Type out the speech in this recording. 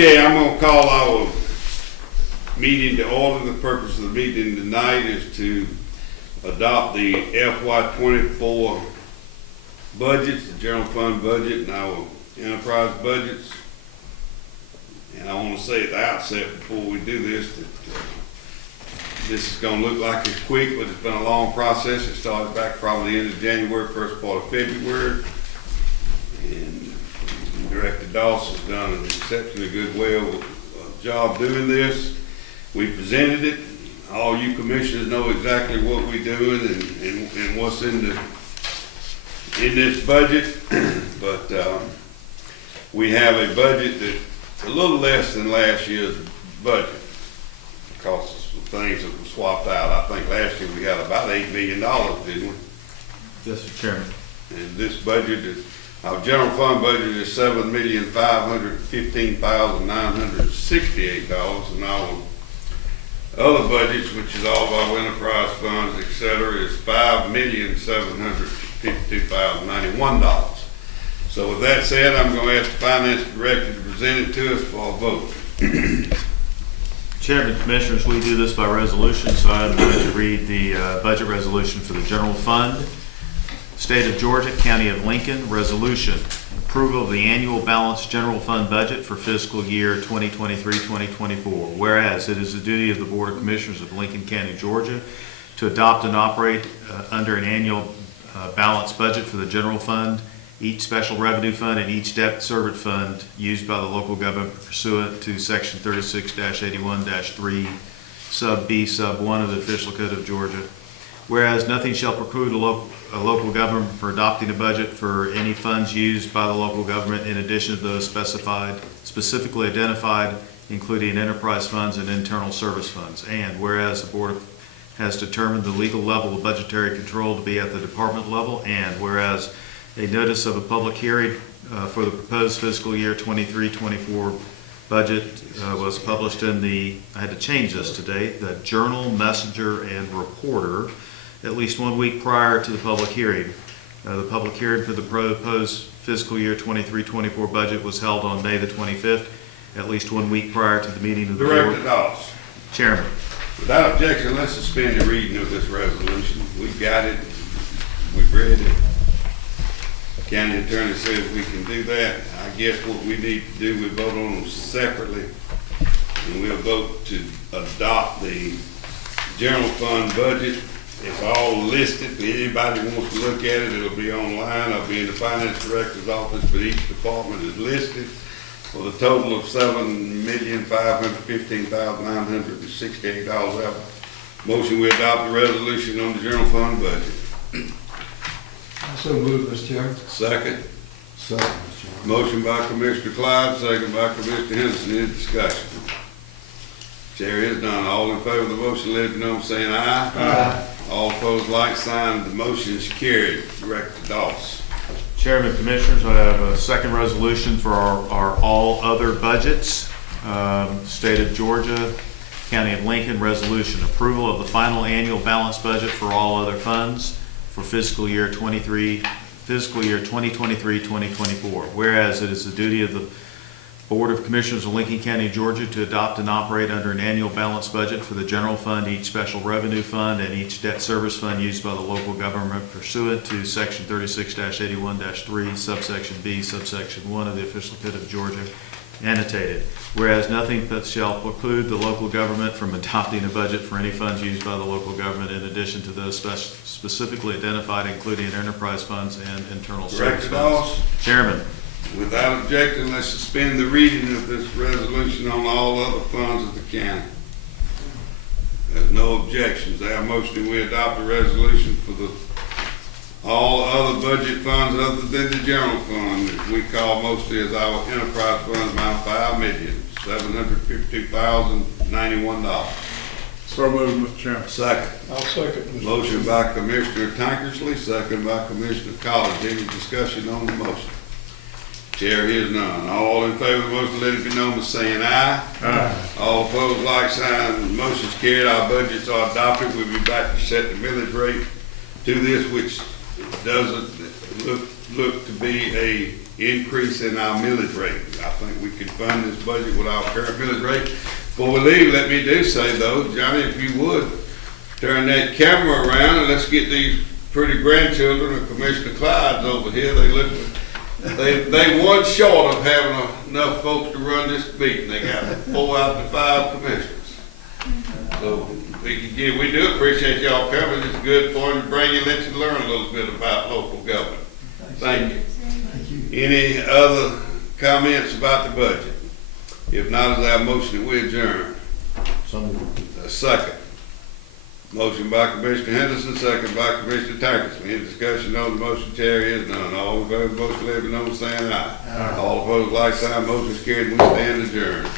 Okay, I'm gonna call our meeting to order. The purpose of the meeting tonight is to adopt the FY 24 budgets, the general fund budget and our enterprise budgets. And I want to say at the outset before we do this that this is going to look like it's quick, but it's been a long process. It started back probably the end of January, first part of February. And Director Dawes has done an exceptionally good job doing this. We presented it. All you commissioners know exactly what we're doing and what's in this budget. But we have a budget that's a little less than last year's budget because of things that were swapped out. I think last year we had about $8 million, didn't we? Yes, Mr. Chairman. And this budget is, our general fund budget is $7,515,968, and our other budgets, which is all of our enterprise funds, et cetera, is $5,752,091. So with that said, I'm going to ask the finance director to present it to us for a vote. Chairman, Commissioners, we do this by resolution, so I'm going to read the budget resolution for the general fund. State of Georgia, County of Lincoln, resolution. Approval of the annual balanced general fund budget for fiscal year 2023-2024. Whereas it is the duty of the Board of Commissioners of Lincoln County, Georgia, to adopt and operate under an annual balanced budget for the general fund, each special revenue fund, and each debt service fund used by the local government pursuant to Section 36-81-3, sub B, sub 1 of the Official Code of Georgia. Whereas nothing shall preclude a local government from adopting a budget for any funds used by the local government in addition to those specifically identified, including enterprise funds and internal service funds. And whereas the Board has determined the legal level of budgetary control to be at the department level, and whereas a notice of a public hearing for the proposed fiscal year 23-24 budget was published in I had to change this today, the Journal, Messenger, and Reporter, at least 1 week prior to the public hearing. The public hearing for the proposed fiscal year 23-24 budget was held on May the 25th, at least 1 week prior to the meeting of the Director board. Dawes. Chairman. Without objection, let's suspend the reading of this resolution. We've got it. We've read it. County attorney says we can do that. I guess what we need to do, we vote on them separately, and we'll vote to adopt the general fund budget. It's all listed. If anybody wants to look at it, it'll be online. I'll be in the finance director's office, but each department is listed for the total of $7,515,968. Motion, we adopt the resolution on the general fund budget. I so move, Mr. Chairman. Second. Second, Mr. Chairman. Motion by Commissioner Clyde, second by Commissioner Henderson. Any discussion? Chair is none. All in favor of the motion, let it be known saying aye. Aye. All opposed, like sign. The motion is carried. Director Dawes. Chairman, Commissioners, I have a second resolution for our all other budgets. State of Georgia, County of Lincoln, resolution. Approval of the final annual balanced budget for all other funds for fiscal year 2023-2024. Whereas it is the duty of the Board of Commissioners of Lincoln County, Georgia, to adopt and operate under an annual balanced budget for the general fund, each special revenue fund, and each debt service fund used by the local government pursuant to Section 36-81-3, subsection B, subsection 1 of the Official Code of Georgia, annotated. Whereas nothing shall preclude the local government from adopting a budget for any funds used by the local government in addition to those specifically identified, including enterprise funds and internal service Director Dawes. funds. Chairman. Without objection, let's suspend the reading of this resolution on all other funds of the county. There's no objections. I have a motion we adopt the resolution for all other budget funds other than the general fund, that we call mostly as our enterprise fund, amount $5,752,091. So moved, Mr. Chairman. Second. I'll second, Mr. Motion by Commissioner Tankersley, second by Commissioner Collins. Any discussion on the motion? Chair hears none. All in favor of the motion, let it be known by saying aye. Aye. All opposed, like sign. Motion's carried. Our budgets are adopted. We'll be back to set the millage rate to this, which doesn't look to be a increase in our millage rate. I think we could fund this budget with our current millage rate. Before we leave, let me do say though, Johnny, if you would, turn that camera around and let's get these pretty grandchildren of Commissioner Clyde's over here. They one short of having enough folks to run this meeting. They got 4 out of 5 commissioners. So we do appreciate y'all coming. It's good for you to bring you, let you learn a little bit about local government. Thank you. Any other comments about the budget? If not, is there a motion that we adjourn? A second. Motion by Commissioner Henderson, second by Commissioner Tankersley. Any discussion on the motion? Chair is none. All in favor of the motion, let it be known by saying aye. All opposed, like sign. Motion is carried. We stand adjourned.